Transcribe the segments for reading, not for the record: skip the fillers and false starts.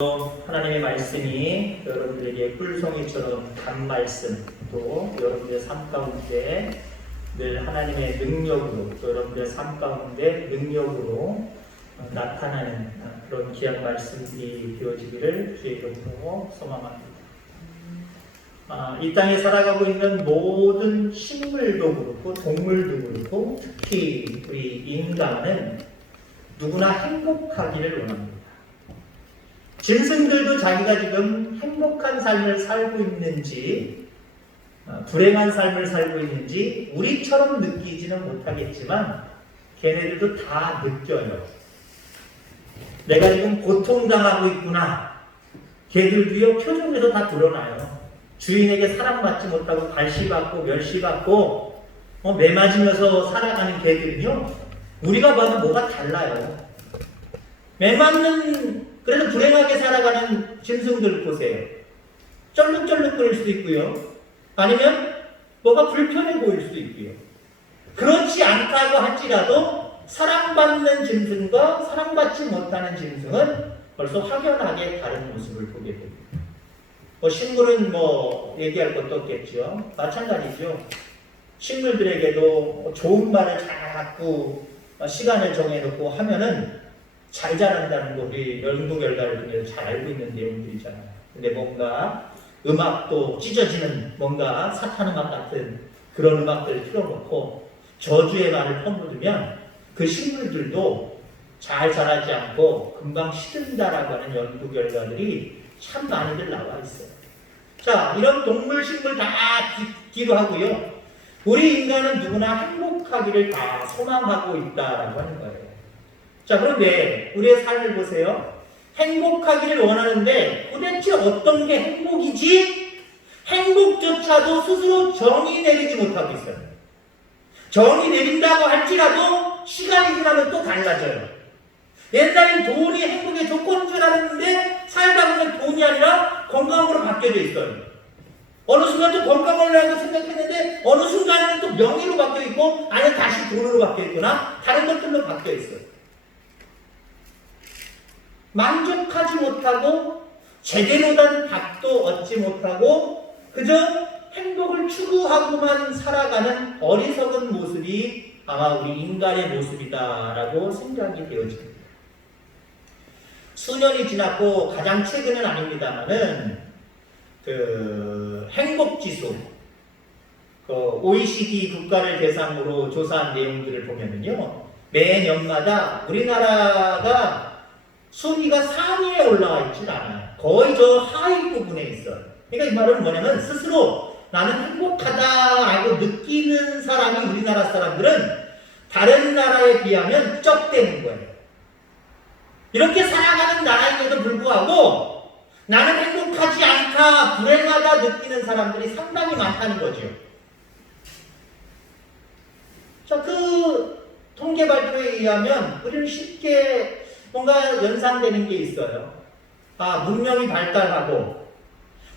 하나님의 말씀이 여러분들에게 꿀송이처럼 단 말씀, 또 여러분들의 삶 가운데 늘 하나님의 능력으로, 또 여러분들의 삶 가운데 능력으로 나타나는 그런 귀한 말씀이 되어지기를 주의 이름으로 소망합니다. 이 땅에 살아가고 있는 모든 식물도 그렇고 동물도 그렇고 특히 우리 인간은 누구나 행복하기를 원합니다. 짐승들도 자기가 지금 행복한 삶을 살고 있는지 불행한 삶을 살고 있는지 우리처럼 느끼지는 못하겠지만 걔네들도 다 느껴요. 내가 지금 고통당하고 있구나. 걔들도요 표정에서 다 드러나요. 주인에게 사랑받지 못하고 발시받고 멸시받고 매 맞으면서 살아가는 걔들은요 우리가 봐도 뭐가 달라요. 매 맞는 그래서 불행하게 살아가는 짐승들 보세요. 쩔룩쩔룩거릴 수도 있고요. 아니면 뭐가 불편해 보일 수도 있고요. 그렇지 않다고 할지라도 사랑받는 짐승과 사랑받지 못하는 짐승은 벌써 확연하게 다른 모습을 보게 됩니다. 식물은 얘기할 것도 없겠죠. 마찬가지죠. 식물들에게도 좋은 말을 자꾸 시간을 정해놓고 하면은 잘 자란다는 거 우리 연구 결과를 통해서 잘 알고 있는 내용들이잖아요. 근데 뭔가 음악도 찢어지는 뭔가 사탄 음악 같은 그런 음악들을 틀어놓고 저주의 말을 퍼부으면 그 식물들도 잘 자라지 않고 금방 시든다라고 하는 연구 결과들이 참 많이들 나와 있어요. 자, 이런 동물, 식물 다 뒤로 하고요. 우리 인간은 누구나 행복하기를 다 소망하고 있다라고 하는 거예요. 자, 그런데 우리의 삶을 보세요. 행복하기를 원하는데 도대체 어떤 게 행복이지? 행복조차도 스스로 정의 내리지 못하고 있어요. 정의 내린다고 할지라도 시간이 지나면 또 달라져요. 옛날엔 돈이 행복의 조건인 줄 알았는데 살다 보면 돈이 아니라 건강으로 바뀌어져 있어요. 어느 순간 또 건강을 하고 생각했는데 어느 순간에는 또 명예로 바뀌어 있고 아니면 다시 돈으로 바뀌어 있거나 다른 것들로 바뀌어 있어요. 만족하지 못하고 제대로 된 답도 얻지 못하고 그저 행복을 추구하고만 살아가는 어리석은 모습이 아마 우리 인간의 모습이다라고 생각이 되어집니다. 수년이 지났고 가장 최근은 아닙니다만은 행복지수 OECD 국가를 대상으로 조사한 내용들을 보면은요 매년마다 우리나라가 순위가 상위에 올라와 있진 않아요. 거의 저 하위 부분에 있어요. 그러니까 이 말은 뭐냐면 스스로 나는 행복하다라고 느끼는 사람이 우리나라 사람들은 다른 나라에 비하면 쩍대는 거예요. 이렇게 살아가는 나라임에도 불구하고 나는 행복하지 않다, 불행하다 느끼는 사람들이 상당히 많다는 거죠. 자, 그 통계 발표에 의하면 우리는 쉽게 뭔가 연상되는 게 있어요. 문명이 발달하고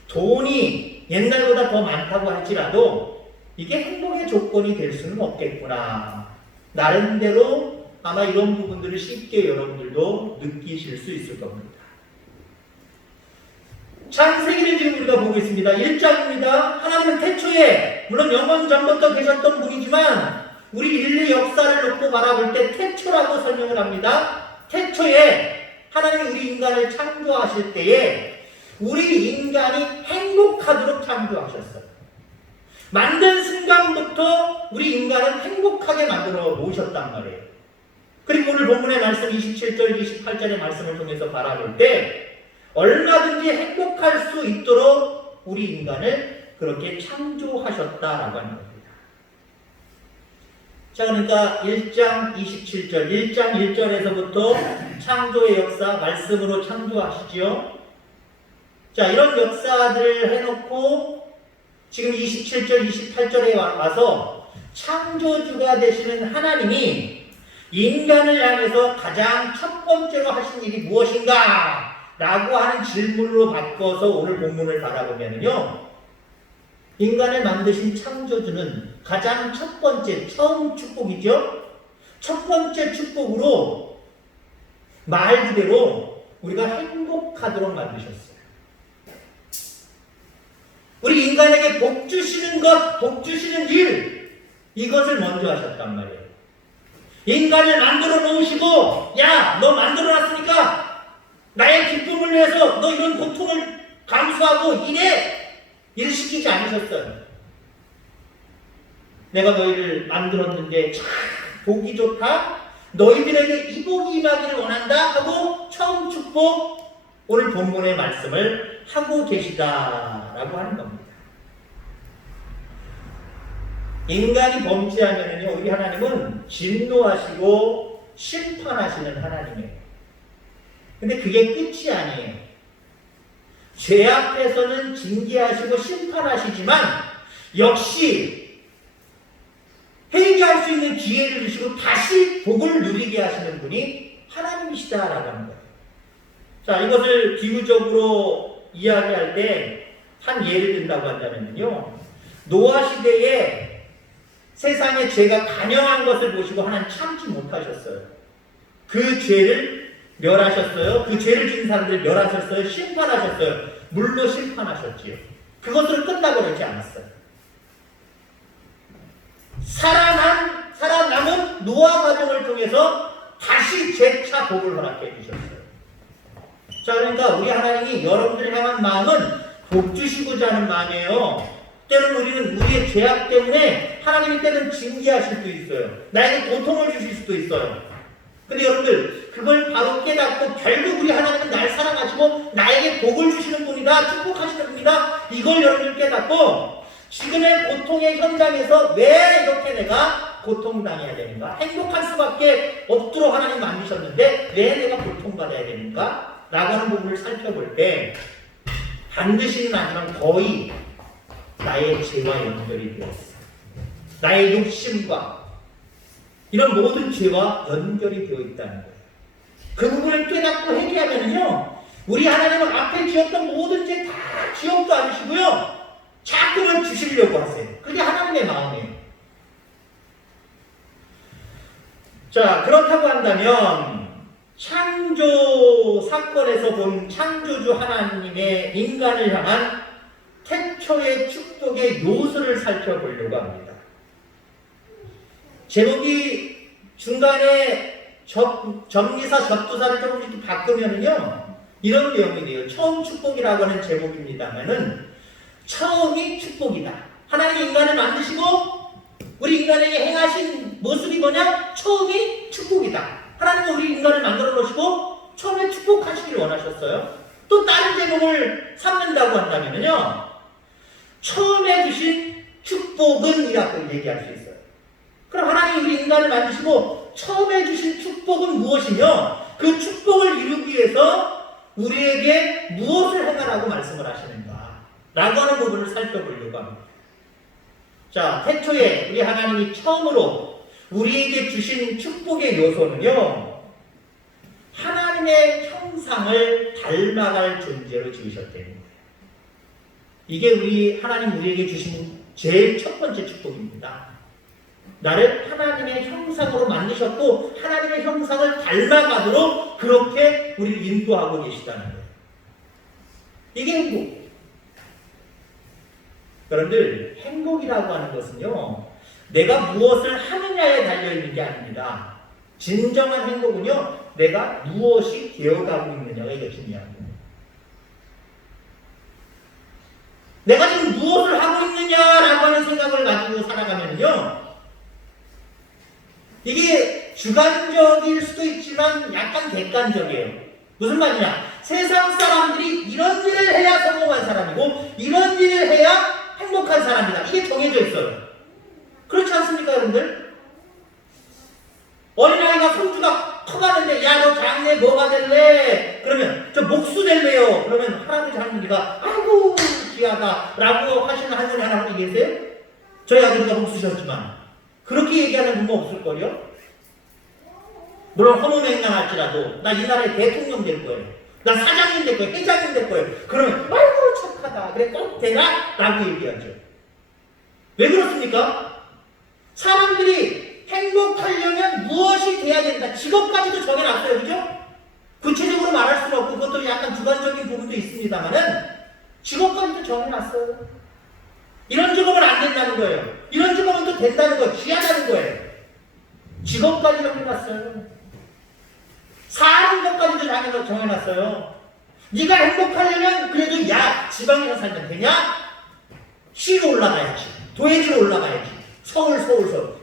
돈이 옛날보다 더 많다고 할지라도 이게 행복의 조건이 될 수는 없겠구나. 나름대로 아마 이런 부분들을 쉽게 여러분들도 느끼실 수 있을 겁니다. 창세기를 지금 우리가 보고 있습니다. 1장입니다. 하나님은 태초에 물론 영원 전부터 계셨던 분이지만 우리 인류 역사를 놓고 바라볼 때 태초라고 설명을 합니다. 태초에 하나님이 우리 인간을 창조하실 때에 우리 인간이 행복하도록 창조하셨어요. 만든 순간부터 우리 인간은 행복하게 만들어 놓으셨단 말이에요. 그리고 오늘 본문의 말씀 27절, 28절의 말씀을 통해서 바라볼 때 얼마든지 행복할 수 있도록 우리 인간을 그렇게 창조하셨다라고 하는 겁니다. 자, 그러니까 1장 27절, 1장 1절에서부터 창조의 역사, 말씀으로 창조하시지요. 자, 이런 역사들을 해놓고 지금 27절, 28절에 와서 창조주가 되시는 하나님이 인간을 향해서 가장 첫 번째로 하신 일이 무엇인가? 라고 하는 질문으로 바꿔서 오늘 본문을 바라보면요. 인간을 만드신 창조주는 가장 첫 번째, 처음 축복이죠. 첫 번째 축복으로 말 그대로 우리가 행복하도록 만드셨어요. 우리 인간에게 복 주시는 것, 복 주시는 일, 이것을 먼저 하셨단 말이에요. 인간을 만들어 놓으시고, 야, 너 만들어 놨으니까 나의 기쁨을 위해서 너 이런 고통을 감수하고 일해! 일 시키지 않으셨어요. 내가 너희를 만들었는데 참 복이 좋다. 너희들에게 이 복이 임하기를 원한다 하고 처음 축복, 오늘 본문의 말씀을 하고 계시다라고 하는 겁니다. 인간이 범죄하면요, 우리 하나님은 진노하시고 심판하시는 하나님이에요. 근데 그게 끝이 아니에요. 죄 앞에서는 징계하시고 심판하시지만 역시 회개할 수 있는 기회를 주시고 다시 복을 누리게 하시는 분이 하나님이시다라고 하는 거예요. 자, 이것을 비유적으로 이야기할 때 한 예를 든다고 한다면요, 노아 시대에 세상에 죄가 간영한 것을 보시고 하나님 참지 못하셨어요. 그 죄를 멸하셨어요. 그 죄를 지은 사람들을 멸하셨어요. 심판하셨어요. 물로 심판하셨지요. 그것으로 끝나버리지 않았어요. 살아남은 노아 가정을 통해서 다시 재차 복을 허락해 주셨어요. 자, 그러니까 우리 하나님이 여러분들을 향한 마음은 복 주시고자 하는 마음이에요. 때로는 우리는 우리의 죄악 때문에 하나님이 때는 징계하실 수도 있어요. 나에게 고통을 주실 수도 있어요. 근데 여러분들, 그걸 바로 깨닫고 결국 우리 하나님은 날 사랑하시고 나에게 복을 주시는 분이다, 축복하시는 분이다, 이걸 여러분들 깨닫고 지금의 고통의 현장에서 왜 이렇게 내가 고통당해야 되는가? 행복할 수밖에 없도록 하나님 만드셨는데 왜 내가 고통받아야 되는가? 라고 하는 부분을 살펴볼 때 반드시는 아니지만 거의 나의 죄와 연결이 되어 있어요. 나의 욕심과 이런 모든 죄와 연결이 되어 있다는 거예요. 그 부분을 깨닫고 회개하면요, 우리 하나님은 앞에 지었던 모든 죄 다 기억도 않으시고요, 자꾸만 주시려고 하세요. 그게 하나님의 마음이에요. 자, 그렇다고 한다면 창조 사건에서 본 창조주 하나님의 인간을 향한 태초의 축복의 요소를 살펴보려고 합니다. 제목이 중간에 접미사 접두사를 조금씩 바꾸면은요, 이런 내용이 돼요. 처음 축복이라고 하는 제목입니다만은 처음이 축복이다. 하나님이 인간을 만드시고 우리 인간에게 행하신 모습이 뭐냐? 처음이 축복이다. 하나님은 우리 인간을 만들어 놓으시고 처음에 축복하시길 원하셨어요. 또 다른 제목을 삼는다고 한다면요, 처음에 주신 축복은 이라고 얘기할 수 있어요. 그럼 하나님이 우리 인간을 만드시고 처음에 주신 축복은 무엇이며 그 축복을 이루기 위해서 우리에게 무엇을 행하라고 말씀을 하시는가 라고 하는 부분을 살펴보려고 합니다. 자, 태초에 우리 하나님이 처음으로 우리에게 주신 축복의 요소는요, 하나님의 형상을 닮아갈 존재로 지으셨다는 거예요. 이게 하나님 우리에게 주신 제일 첫 번째 축복입니다. 나를 하나님의 형상으로 만드셨고 하나님의 형상을 닮아가도록 그렇게 우리를 인도하고 계시다는 거예요. 이게 행복. 여러분들, 행복이라고 하는 것은요, 내가 무엇을 하느냐에 달려있는 게 아닙니다. 진정한 행복은요, 내가 무엇이 되어가고 있느냐가 이게 중요합니다. 내가 지금 무엇을 하고 있느냐라고 하는 생각을 가지고 살아가면요, 이게 주관적일 수도 있지만 약간 객관적이에요. 무슨 말이냐? 세상 사람들이 이런 일을 해야 성공한 사람이고 이런 일을 해야 행복한 사람이다. 이게 정해져 있어요. 그렇지 않습니까, 여러분들? 어린아이가 손주가 커가는데, 야, 너 장래 뭐가 될래? 그러면 저 목수 될래요. 그러면 할아버지 할머니가 아이고 귀하다 라고 하시는 할머니 할아버지 계세요? 저희 아버지가 목수셨지만 그렇게 얘기하는 분은 없을걸요? 물론 허무맹랑할지라도 나 이 나라의 대통령 될 거예요, 나 사장님 될 거예요, 회장님 될 거예요. 그러면 아이고 착하다, 그래 꼭 되라 라고 얘기하죠. 왜 그렇습니까? 사람들이 행복하려면 무엇이 돼야 된다, 직업까지도 정해놨어요. 그죠? 구체적으로 말할 수는 없고 그것도 약간 주관적인 부분도 있습니다만은 직업까지도 정해놨어요. 이런 직업은 안 된다는 거예요. 이런 직업은 또 된다는 거예요. 귀하다는 거예요. 직업까지 정해놨어요. 사는 것까지도 정해놨어요. 네가 행복하려면 그래도 야 지방에서 살면 되냐? 시로 올라가야지. 도해지로 올라가야지. 서울.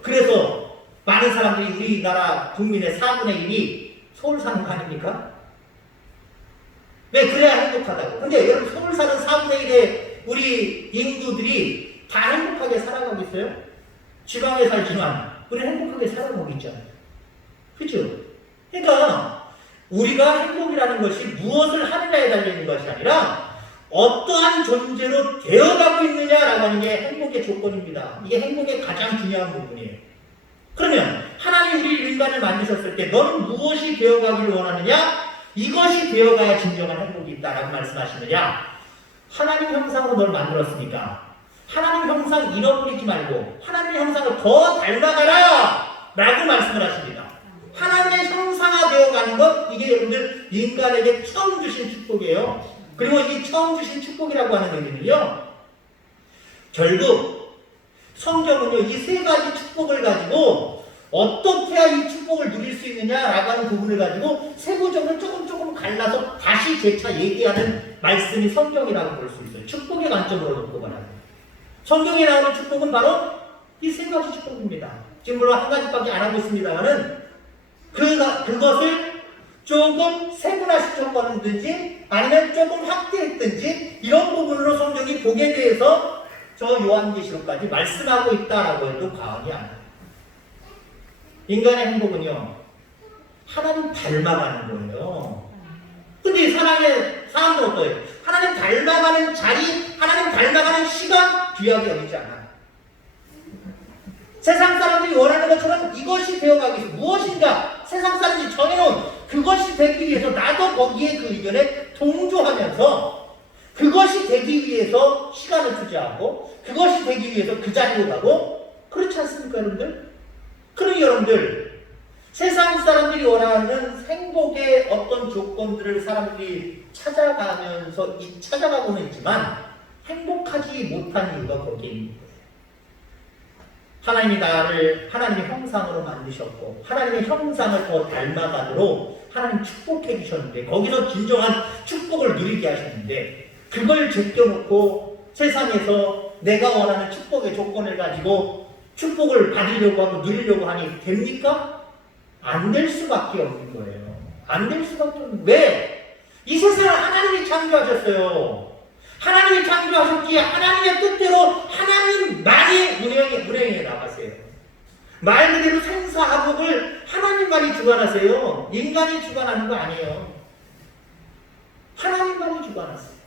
그래서 많은 사람들이 우리나라 국민의 4분의 1이 서울 사는 거 아닙니까? 왜 그래야 행복하다고. 근데 여러분 서울 사는 4분의 1의 우리 인구들이 다 행복하게 살아가고 있어요? 지방에 살지만 우리 행복하게 살아가고 있잖아요. 그죠? 그러니까 우리가 행복이라는 것이 무엇을 하느냐에 달려있는 것이 아니라 어떠한 존재로 되어가고 있느냐라고 하는 게 행복의 조건입니다. 이게 행복의 가장 중요한 부분이에요. 그러면 하나님 우리 인간을 만드셨을 때 너는 무엇이 되어가기를 원하느냐? 이것이 되어가야 진정한 행복이 있다라고 말씀하시느냐? 하나님 형상으로 널 만들었으니까 하나님 형상 잃어버리지 말고 하나님의 형상을 더 닮아가라! 라고 말씀을 하십니다. 하나님의 형상화 되어가는 것, 이게 여러분들 인간에게 처음 주신 축복이에요. 그리고 이 처음 주신 축복이라고 하는 의미는요, 결국 성경은요 이 세 가지 축복을 가지고 어떻게 해야 이 축복을 누릴 수 있느냐라고 하는 부분을 가지고 세부적으로 조금 갈라서 다시 재차 얘기하는 말씀이 성경이라고 볼 수 있어요. 축복의 관점으로 놓고 말하는 거예요. 성경에 나오는 축복은 바로 이 세 가지 축복입니다. 지금 물론 한 가지밖에 안 하고 있습니다만은 그것을 조금 세분화시켰든지 아니면 조금 확대했든지 이런 부분으로 성경이 복에 대해서 저 요한계시록까지 말씀하고 있다라고 해도 과언이 아니에요. 인간의 행복은요 하나님 닮아가는 거예요. 근데 사람들은 어때요? 하나님 닮아가는 자리, 하나님 닮아가는 시간 귀하게 여기지 않아요. 세상 사람들이 원하는 것처럼 이것이 되어가기 위해서 무엇인가 세상 사람들이 정해놓은 그것이 되기 위해서 나도 거기에 그 의견에 동조하면서 그것이 되기 위해서 시간을 투자하고 그것이 되기 위해서 그 자리로 가고 그렇지 않습니까 여러분들? 그러니 여러분들 세상 사람들이 원하는 행복의 어떤 조건들을 사람들이 찾아가고는 있지만 행복하지 못한 이유가 거기에 있는 거예요. 하나님이 나를 하나님의 형상으로 만드셨고 하나님의 형상을 더 닮아가도록 하나님 축복해 주셨는데 거기서 진정한 축복을 누리게 하셨는데 그걸 제껴놓고 세상에서 내가 원하는 축복의 조건을 가지고 축복을 받으려고 하고 누리려고 하니 됩니까? 안 될 수밖에 없는 거예요. 안 될 수밖에 없는 거예요. 왜? 이 세상을 하나님이 창조하셨어요. 하나님이 창조하셨기에 하나님의 뜻대로 하나님만이 운행에 나가세요. 말 그대로 생사화복을 하나님만이 주관하세요. 인간이 주관하는 거 아니에요. 하나님만이 주관하세요.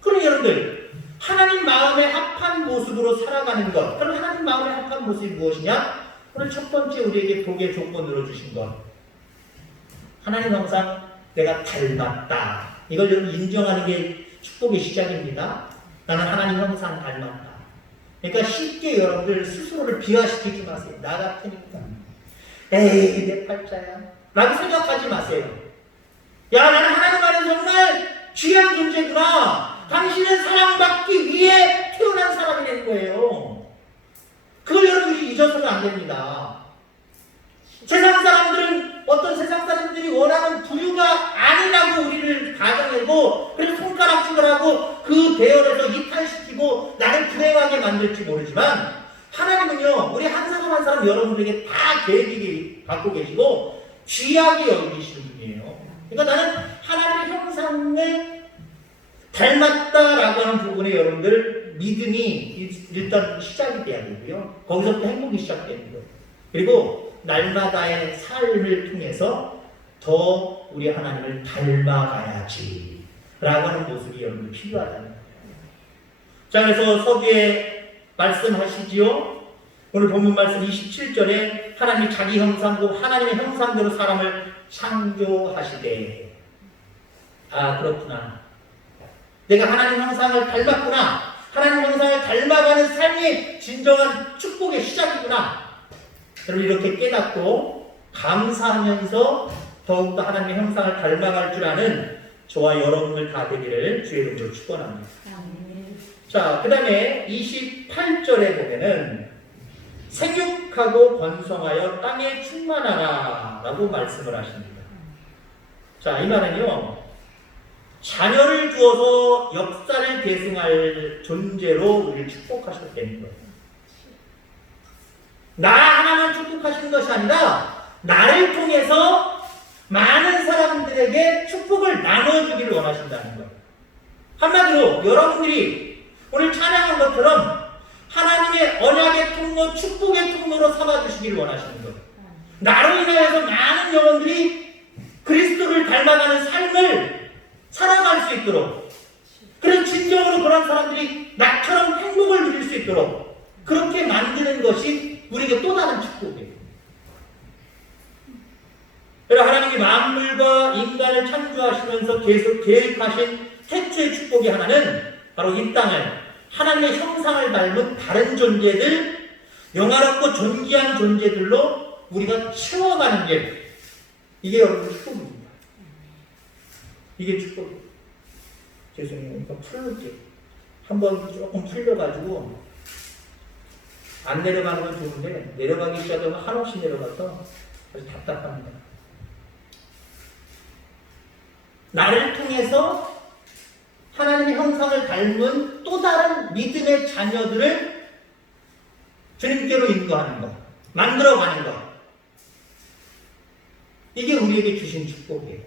그럼 여러분들 하나님 마음에 합한 모습으로 살아가는 것. 그럼 하나님 마음에 합한 모습이 무엇이냐? 오늘 첫 번째 우리에게 복의 조건으로 주신 것. 하나님 형상 내가 닮았다. 이걸 여러분 인정하는 게 축복의 시작입니다. 나는 하나님 형상 닮았다. 그러니까 쉽게 여러분들 스스로를 비하시키지 마세요. 나 같으니까. 에이 내 팔자야. 라고 생각하지 마세요. 야 나는 하나님 안에 정말 귀한 존재구나. 당신은 사랑받기 위해 태어난 사람이 된 거예요. 그걸 여러분이 잊어서는 안 됩니다. 세상 사람들은 어떤 세상 사람들이 원하는 부류가 아니라고 우리를 가정하고 그래서 손가락질을 하고 그 대열에서 이탈시키고 나를 불행하게 만들지 모르지만 하나님은요 우리 한 사람 한 사람 여러분들에게 다 계획이 갖고 계시고 귀하게 여기시는 분이에요. 그러니까 나는 하나님의 형상을 닮았다라고 하는 부분에 여러분들 믿음이 일단 시작이 돼야 되고요. 거기서부터 행복이 시작되는 거예요. 그리고 날마다의 삶을 통해서 더 우리 하나님을 닮아가야지 라고 하는 모습이 여러분들 필요하다는 거예요. 자, 그래서 서기에 말씀하시지요. 오늘 본문 말씀 27절에 하나님이 자기 형상도 하나님의 형상대로 사람을 창조하시되 아 그렇구나. 내가 하나님 형상을 닮았구나. 하나님 형상을 닮아가는 삶이 진정한 축복의 시작이구나. 여러분 이렇게 깨닫고 감사하면서 더욱더 하나님의 형상을 닮아갈 줄 아는 저와 여러분들 다 되기를 주의 이름으로 축원합니다. 자, 그 다음에 28절에 보면은 생육하고 번성하여 땅에 충만하라 라고 말씀을 하십니다. 자, 이 말은요, 자녀를 주어서 역사를 계승할 존재로 우리를 축복하셨다는 거예요. 나 하나만 축복하시는 것이 아니라 나를 통해서 많은 사람들에게 축복을 나눠주기를 원하신다는 거예요. 한마디로 여러분들이 오늘 찬양한 것처럼 하나님의 언약의 통로, 축복의 통로로 삼아주시기를 원하시는 거예요. 나로 인하여서 많은 영혼들이 그리스도를 닮아가는 삶을 살아갈 수 있도록, 그런 진정으로 그런 사람들이 나처럼 행복을 누릴 수 있도록 그렇게 만드는 것이 우리에게 또 다른 축복이에요. 그래서 하나님이 만물과 인간을 창조하시면서 계속 계획하신 태초의 축복의 하나는 바로 이 땅을 하나님의 형상을 닮은 다른 존재들, 영화롭고 존귀한 존재들로 우리가 채워가는 게, 이게 여러분 축복입니다. 이게 축복이에요. 죄송해요. 이거 풀을게요. 한번 조금 풀려가지고 안 내려가는 건 좋은데 내려가기 시작하면 한없이 내려가서 아주 답답합니다. 나를 통해서 하나님의 형상을 닮은 또 다른 믿음의 자녀들을 주님께로 인도하는 것, 만들어가는 것, 이게 우리에게 주신 축복이에요.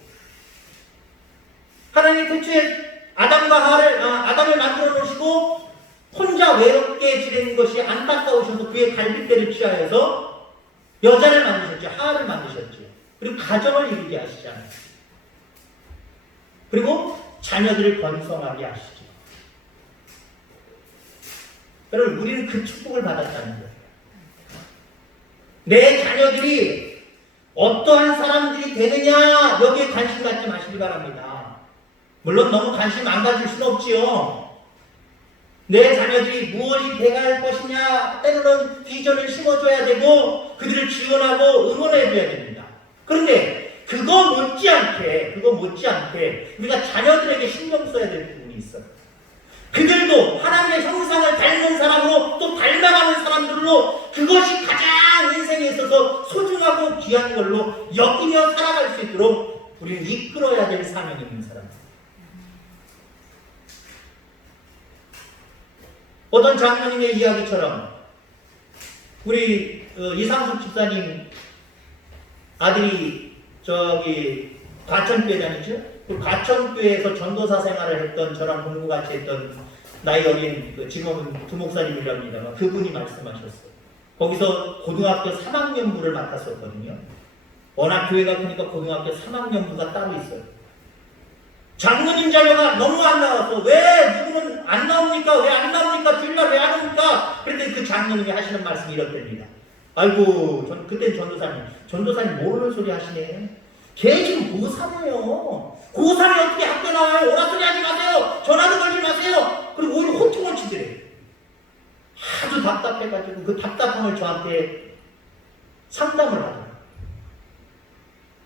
하나님 태초에 아담을 만들어 놓으시고 혼자 외롭게 지내는 것이 안타까우셔서 그의 갈빗대를 취하여서 여자를 만드셨죠. 하와를 만드셨죠. 그리고 가정을 이루게 하시잖아요. 그리고 자녀들을 번성하게 하시죠. 여러분, 우리는 그 축복을 받았다는 거예요. 내 자녀들이 어떠한 사람들이 되느냐, 여기에 관심 갖지 마시기 바랍니다. 물론 너무 관심 안 가질 수는 없지요. 내 자녀들이 무엇이 돼갈 것이냐, 때로는 비전을 심어줘야 되고 그들을 지원하고 응원해줘야 됩니다. 그런데 그거 못지않게 우리가 자녀들에게 신경 써야 될 부분이 있어요. 그들도 하나님의 형상을 닮은 사람으로, 또 닮아가는 사람들로 그것이 가장 인생에 있어서 소중하고 귀한 걸로 여기며 살아갈 수 있도록 우리는 이끌어야 될 사명이 있는 사람입니다. 어떤 장로님의 이야기처럼 우리 이상숙 집사님 아들이 과천교회 다니죠? 그 과천교회에서 전도사 생활을 했던, 저랑 공부 같이 했던 나이 어린 지금은 부목사님이랍니다만 그분이 말씀하셨어요. 거기서 고등학교 3학년부를 맡았었거든요. 워낙 교회가 크니까 고등학교 3학년부가 따로 있어요. 장로님 자녀가 너무 안 나와서 왜 누구는 안 나옵니까? 왜 안 나옵니까? 주일날 왜 안 옵니까? 그랬더니 그 장로님이 하시는 말씀이 이렇답니다. 아이고, 그땐 전도사님 모르는 소리 하시네. 걔 지금 고3이에요. 고3이 어떻게 학교 나와요? 오라 소리 하지 마세요. 전화도 걸지 마세요. 그리고 오히려 호통을 치더래요. 아주 답답해가지고 그 답답함을 저한테 상담을 하더라고요.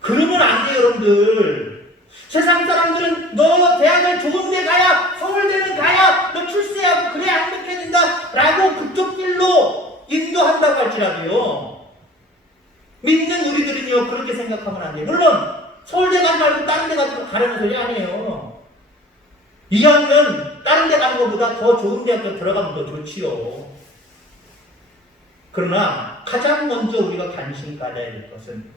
그러면 안 돼요, 여러분들. 세상 사람들은 너 대학을 좋은 데 가야, 서울대는 가야 너 출세하고 그래야 행복해진다 라고 그쪽 길로 인도한다고 할지라도요, 믿는 우리들은요 그렇게 생각하면 안 돼요. 물론 서울대 가지 말고 다른 데 가라는 소리 아니에요. 2학년 다른 데 가는 것보다 더 좋은 대학교 들어가면 더 좋지요. 그러나 가장 먼저 우리가 관심 가져야 될 것은,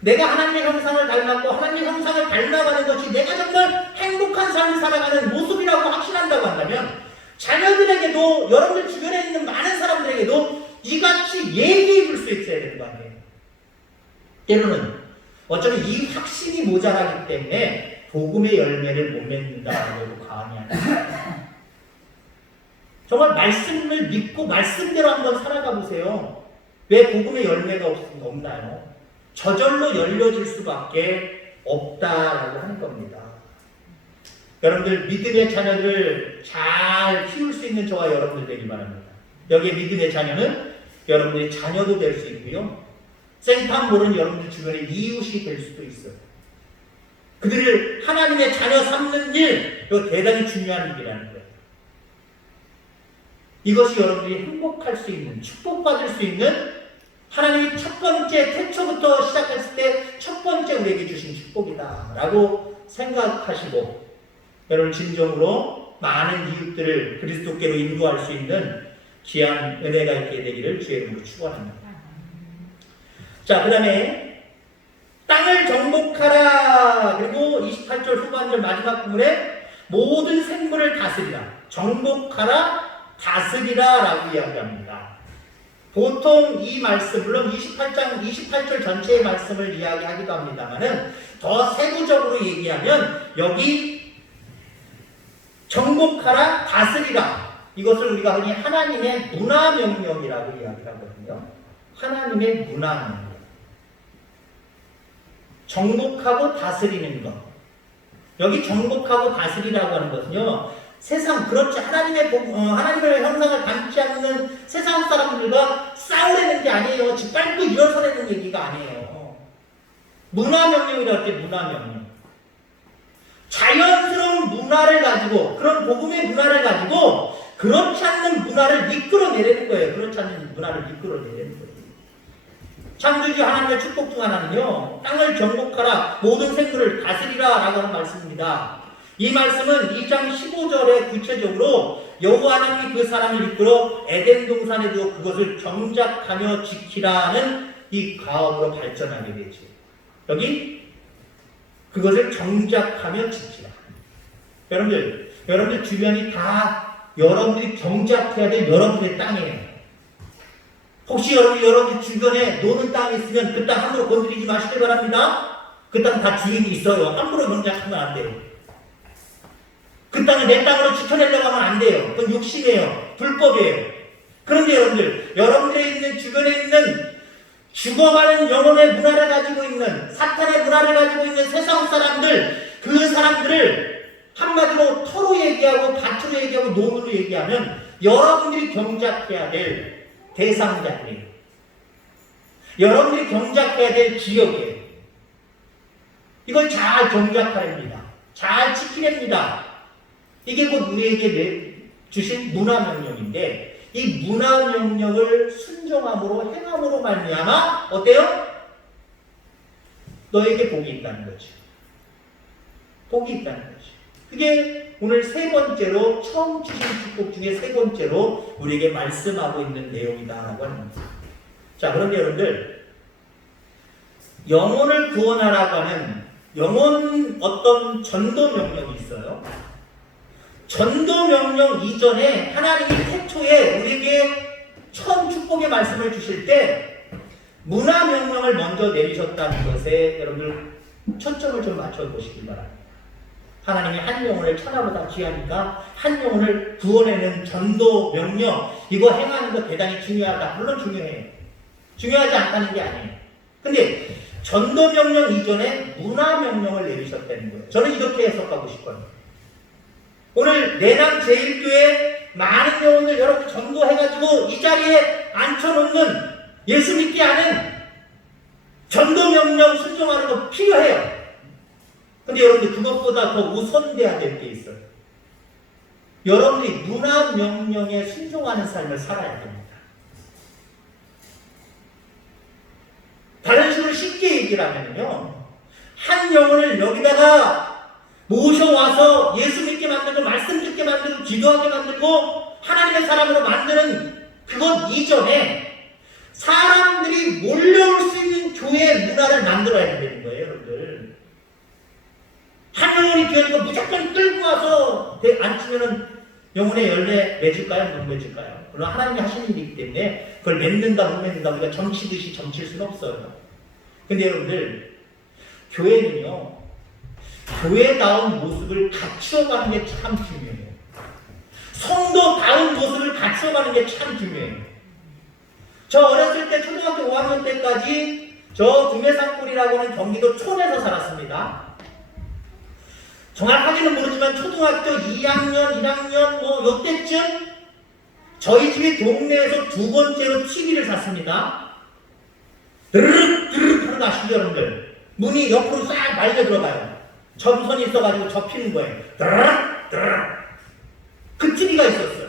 내가 하나님의 형상을 닮았고 하나님의 형상을 닮아가는 것이 내가 정말 행복한 삶을 살아가는 모습이라고 확신한다고 한다면, 자녀들에게도, 여러분들 주변에 있는 많은 사람들에게도 이같이 얘기해 줄 수 있어야 되는 거 아니에요. 때로는 어쩌면 이 확신이 모자라기 때문에 복음의 열매를 못 맺는다고 과언이 아니에요. 정말 말씀을 믿고 말씀대로 한번 살아가 보세요. 왜 복음의 열매가 없나요? 저절로 열려질 수밖에 없다라고 하는 겁니다. 여러분들 믿음의 자녀들을 잘 키울 수 있는 저와 여러분들 되기 바랍니다. 여기에 믿음의 자녀는 여러분들의 자녀도 될 수 있고요, 생판 모르는 여러분들 주변의 이웃이 될 수도 있어요. 그들을 하나님의 자녀 삼는 일, 이거 대단히 중요한 일이라는 거예요. 이것이 여러분들이 행복할 수 있는, 축복받을 수 있는 하나님이 첫 번째, 태초부터 시작했을 때 첫 번째 우리에게 주신 축복이다 라고 생각하시고, 여러분 진정으로 많은 이웃들을 그리스도께로 인도할 수 있는 귀한 은혜가 있게 되기를 주의 이름으로 축원합니다. 자, 그 다음에 땅을 정복하라. 그리고 28절 후반절 마지막 부분에 모든 생물을 다스리라. 정복하라, 다스리라 라고 이야기합니다. 보통 이 말씀, 물론 28절 전체의 말씀을 이야기하기도 합니다만은 더 세부적으로 얘기하면 여기 정복하라, 다스리라. 이것을 우리가 흔히 하나님의 문화명령이라고 이야기하거든요. 하나님의 문화명령. 정복하고 다스리는 것. 여기 정복하고 다스리라고 하는 것은요, 세상, 그렇지, 하나님의 형상을 닮지 않는 세상 사람들과 싸우려는 게 아니에요. 짓밟고 일어서려는 얘기가 아니에요. 문화명령이라고 할 때 문화명령. 자연스러운 문화를 가지고, 그런 복음의 문화를 가지고, 그렇지 않는 문화를 이끌어내려는 거예요. 그렇지 않는 문화를 이끌어내려는 거예요. 창조주 하나님의 축복 중 하나는요, 땅을 정복하라, 모든 생물을 다스리라 라고 하는 말씀입니다. 이 말씀은 2장 15절에 구체적으로 여호와 하나님이 그 사람을 이끌어 에덴 동산에 두어 그것을 정작하며 지키라는 이 가업으로 발전하게 되죠. 여기 그것을 정작하며 지키라. 여러분들 주변이 다 여러분들이 정작해야 될 여러분의 땅이에요. 혹시 여러분들 주변에 노는 땅이 있으면 그 땅 함부로 건드리지 마시길 바랍니다. 그 땅 다 주인이 있어요. 함부로 정작하면 안 돼요. 그 땅을 내 땅으로 지켜내려고 하면 안 돼요. 그건 욕심이에요. 불법이에요. 그런데 여러분들의 있는 주변에 있는 죽어가는 영혼의 문화를 가지고 있는, 사탄의 문화를 가지고 있는 세상 사람들, 그 사람들을 한마디로 터로 얘기하고 밭으로 얘기하고 논으로 얘기하면 여러분들이 경작해야 될 대상자들이에요. 여러분들이 경작해야 될 지역이에요. 이걸 잘 경작하랍니다. 잘 지키랍니다. 이게 곧 우리에게 주신 문화명령인데, 이 문화명령을 순종함으로 행함으로 말미암아 어때요? 너에게 복이 있다는 거죠. 복이 있다는 거죠. 그게 오늘 세 번째로, 처음 주신 축복 중에 세 번째로 우리에게 말씀하고 있는 내용이다라고 하는 겁니다. 자, 그런데 여러분들, 영혼을 구원하라고 하는 영혼 어떤 전도 명령이 있어요. 전도 명령 이전에 하나님이 태초에 우리에게 처음 축복의 말씀을 주실 때 문화 명령을 먼저 내리셨다는 것에 여러분들 초점을 좀 맞춰보시기 바랍니다. 하나님이 한 영혼을 천하보다 귀하니까 한 영혼을 구원하는 전도 명령, 이거 행하는 거 대단히 중요하다. 물론 중요해요. 중요하지 않다는 게 아니에요. 근데 전도 명령 이전에 문화 명령을 내리셨다는 거예요. 저는 이렇게 해석하고 싶거든요. 오늘 내남 제1교회 많은 영혼들 여러분 전도해가지고 이 자리에 앉혀놓는 예수 믿게 하는 전도 명령 순종하는 거 필요해요. 근데 여러분들 그것보다 더 우선돼야 될 게 있어요. 여러분들이 문화 명령에 순종하는 삶을 살아야 됩니다. 다른 식으로 쉽게 얘기를 하면요, 한 영혼을 여기다가 모셔와서 예수 믿게 만들고 말씀 듣게 만들고 기도하게 만들고 하나님의 사람으로 만드는 그것 이전에 사람들이 몰려올 수 있는 교회 문화를 만들어야 되는 거예요, 여러분들. 한 영혼이 교회니까 무조건 끌고 와서 앉히면은 영혼의 열매 맺을까요? 못 맺을까요? 물론 하나님이 하시는 일이기 때문에 그걸 맺는다 못 맺는다 우리가 점치듯이 점칠 수는 없어요. 근데 여러분들, 교회는요, 교회다운 모습을 갖추어가는 게 참 중요해요. 성도다운 모습을 갖추어가는 게 참 중요해요. 저 어렸을 때 초등학교 5학년 때까지 저 두메산골이라고 하는 경기도 촌에서 살았습니다. 정확하게는 모르지만 초등학교 2학년, 1학년 뭐 요때쯤 저희 집이 동네에서 두 번째로 TV를 샀습니다. 드르륵 드르륵 하는 거 아시죠, 여러분들? 문이 옆으로 싹 말려 들어가요. 점선이 있어가지고 접히는 거예요. 드르륵 드르륵. 그 TV가 있었어요.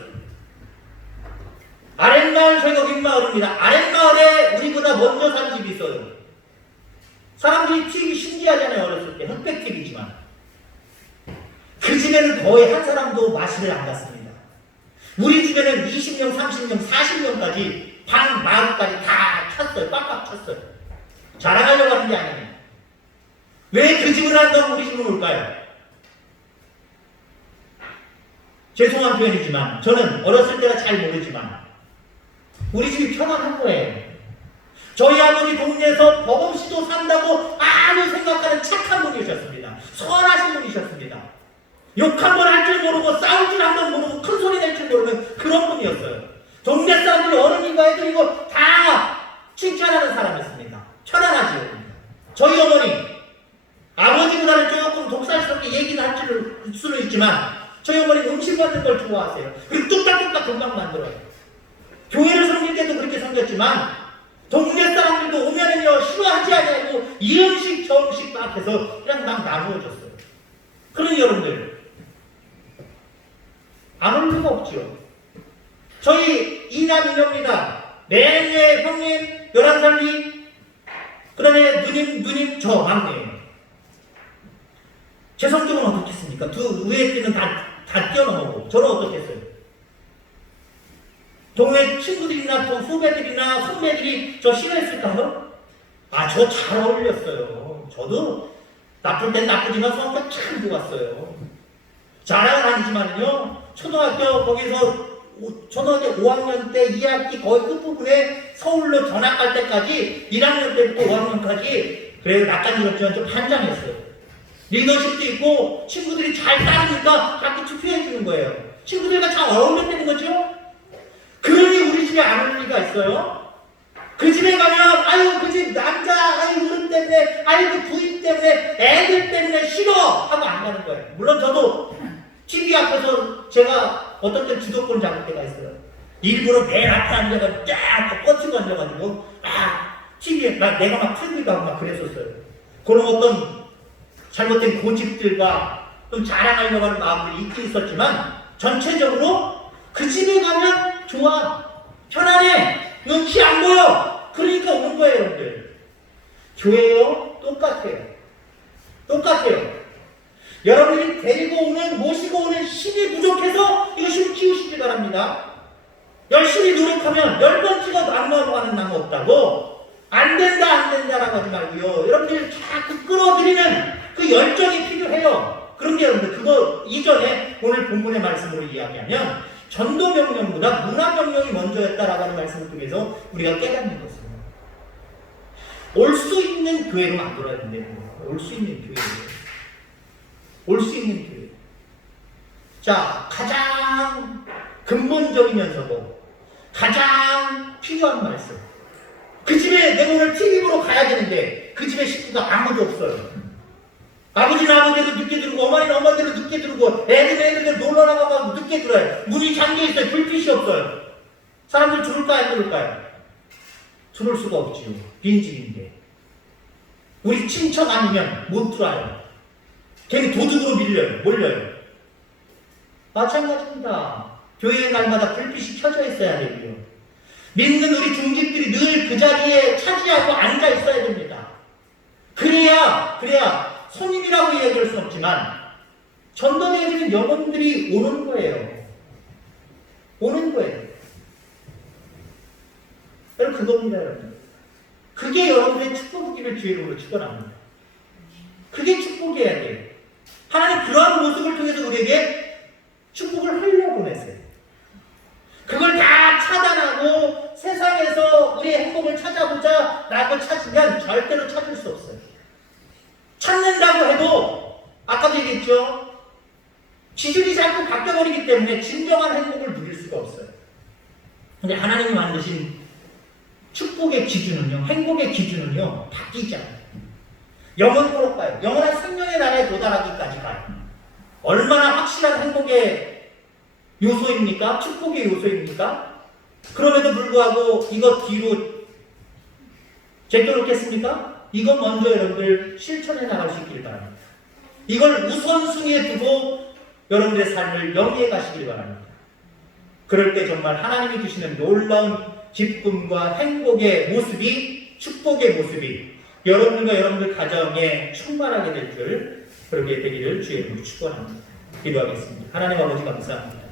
아랫마을 저희가 윗마을입니다. 아랫마을에 우리보다 먼저 사는 집이 있어요. 사람들이 TV 신기하잖아요. 어렸을 때 흑백 TV지만 그 집에는 거의 한 사람도 마실을 안 갔습니다. 우리 집에는 20명, 30명, 40명까지 방 마을까지 다 찼어요. 빡빡 찼어요. 자랑하려고 하는 게 아니에요. 왜 그 집을 한다고 우리 집을 올까요? 죄송한 표현이지만 저는 어렸을 때라 잘 모르지만 우리 집이 편안한 거예요. 저희 아버지 동네에서 법 없이도 산다고 아주 생각하는 착한 분이셨습니다. 선하신 분이셨습니다. 욕 한 번 할 줄 모르고 싸울 줄 한 번 모르고 큰 소리 낼 줄 모르는 그런 분이었어요. 동네 사람들이 어른이고 애들이고 다 칭찬하는 사람이었습니다. 편안하지요. 저희 어머니 아버지보다는 조금 독살스럽게 얘기는 할 수는 있지만 저희 어머니는 음식 만드는 걸 좋아하세요. 그리고 뚝딱뚝딱 금방 만들어요. 교회를 섬길 때도 그렇게 섬겼지만 동네 사람들도 오면은요 싫어하지 않냐고 이 음식 저 음식 막 해서 그냥 막 나누어 줬어요. 그러니 여러분들 안 올 리가 없죠. 저희 이남 이녀입니다. 매일 형님 11살이 그 다음에 누님 저 막내예요. 제 성격은 어떻겠습니까? 두 위에 때는 다 뛰어넘어고 저는 어떻겠어요? 동네 친구들이나 또 후배들이나 선배들이 저 싫어했을까요? 저 잘 어울렸어요. 저도 나쁠 땐 나쁘지만 성격 참 좋았어요. 자랑은 아니지만요. 초등학교 거기서 초등학교 5학년 때 2학기 거의 끝부분에 서울로 전학 갈 때까지 1학년 때부터 5학년까지 그래도 낯간지럽지만 좀 한장했어요. 리더십도 있고 친구들이 잘 따르니까 자꾸 투표해 주는 거예요. 친구들과 잘 어울린다는 거죠. 그러니 우리 집에 안 올 리가 있어요? 그 집에 가면 아유 그 집 남자 아유 어른 때문에 아유 그 부인 때문에 애들 때문에 싫어 하고 안 가는 거예요. 물론 저도 TV 앞에서 제가 어떤 때 주도권 잡을 때가 있어요. 일부러 맨 앞에 앉아가지고 쫙 뻗치고 앉아가지고 TV에 내가 막 틀기도 하고 막 그랬었어요. 그런 어떤 잘못된 고집들과 좀 자랑하려고 하는 마음들이 있긴 있었지만 전체적으로 그 집에 가면 좋아, 편안해, 눈치 안 보여. 그러니까 오는 거예요, 여러분들. 교회요? 똑같아요. 여러분이 데리고 오는, 모시고 오는 힘이 부족해서 이거 힘 키우시기 바랍니다. 열심히 노력하면 10번 찍어도 안 넘어가는 나무 없다고 안 된다라고 하지 말고요. 여러분들 자꾸 끌어들이는 그 열정이 필요해요. 그런데 여러분들 그거 이전에 오늘 본문의 말씀으로 이야기하면 전도명령보다 문화명령이 먼저였다라고 하는 말씀을 통해서 우리가 깨닫는 것입니다. 올 수 있는 교회로 만들어야 된다는 거예요. 올 수 있는 교회. 자, 가장 근본적이면서도 가장 필요한 말씀. 그 집에 내가 오늘 TV 보러 가야 되는데 그 집에 식구가 아무도 없어요. 아버지는 아버지도 늦게 들고 어머니는 어머니대로 늦게 들고 애들은 놀러 나가고 늦게 들어요. 문이 잠겨있어요. 불빛이 없어요. 사람들 들을까요? 안 들을까요? 들을 수가 없지요. 빈집인데. 우리 친척 아니면 못 들어요. 괜히 도둑으로 몰려요. 마찬가지입니다. 교회 날마다 불빛이 켜져 있어야 되고요. 믿는 우리 중직들이 늘 그 자리에 차지하고 앉아 있어야 됩니다. 그래야 손님이라고 얘기할 수 없지만 전도되어지는 영혼들이 오는 거예요. 여러분 그겁니다, 여러분. 그게 여러분의 축복이기를 주의로 축원합니다. 그게 축복이어야 돼요. 하나님 그러한 모습을 통해서 우리에게 축복을 흘려보냈어요. 그걸 다 차단하고 세상에서 우리의 행복을 찾아보자 라고 찾으면 절대로 찾을 수 없어요. 찾는다고 해도 아까도 얘기했죠. 기준이 자꾸 바뀌어버리기 때문에 진정한 행복을 누릴 수가 없어요. 근데 하나님이 만드신 축복의 기준은요, 행복의 기준은요 바뀌지 않아요. 영원토록 가요. 영원한 생명의 나라에 도달하기까지 가요. 얼마나 확실한 행복의 요소입니까? 축복의 요소입니까? 그럼에도 불구하고 이거 뒤로 제껴놓겠습니까? 이거 먼저 여러분들 실천해 나갈 수 있기를 바랍니다. 이걸 우선순위에 두고 여러분들의 삶을 영위해 가시길 바랍니다. 그럴 때 정말 하나님이 주시는 놀라운 기쁨과 행복의 모습이, 축복의 모습이 여러분과 여러분들 가정에 충만하게 될 줄, 그렇게 되기를 주의 이름으로 축원합니다. 기도하겠습니다. 하나님 아버지 감사합니다.